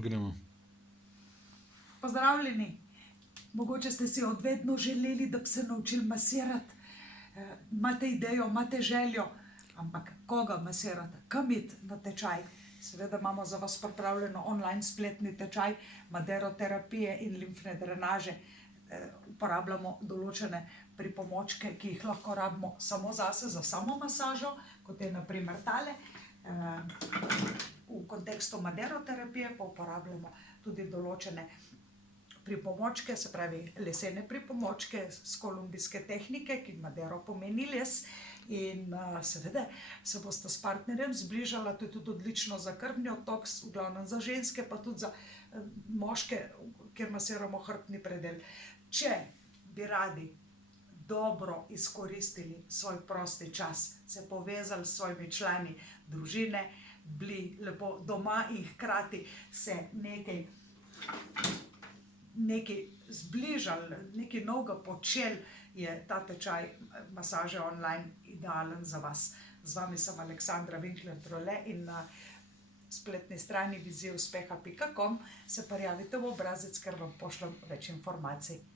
Gremo. Pozdravljeni. Mogoče ste si od vedno želeli, da bi se naučili masirati. Imate idejo, imate željo, ampak koga masirati, kam iti na tečaj? Seveda imamo za vas pripravljeno online spletni tečaj maderoterapije in limfne drenaže. Uporabljamo določene pripomočke, ki jih lahko rabimo samo zase, za samo masažo, kot je na primer tale. V kontekstu maderoterapije pa uporabljamo tudi določene pripomočke, se pravi lesene pripomočke z kolumbijske tehnike, ki madero pomeni les. In seveda se boste s partnerjem zbližala, to je tudi odlično za krvni odtok, v glavnem za ženske, pa tudi za moške, kjer masiramo hrbtni predel. Če bi radi dobro izkoristili svoj prosti čas, se povezali s svojimi člani družine, bili lepo doma in hkrati se nekaj zbližali, nekaj novega počeli, je ta tečaj masaže online idealen za vas. Z vami sem Aleksandra Winkler-Trole in na spletni strani vizijuspeha.com se prijavite v obrazec, ker vam pošljem več informacij.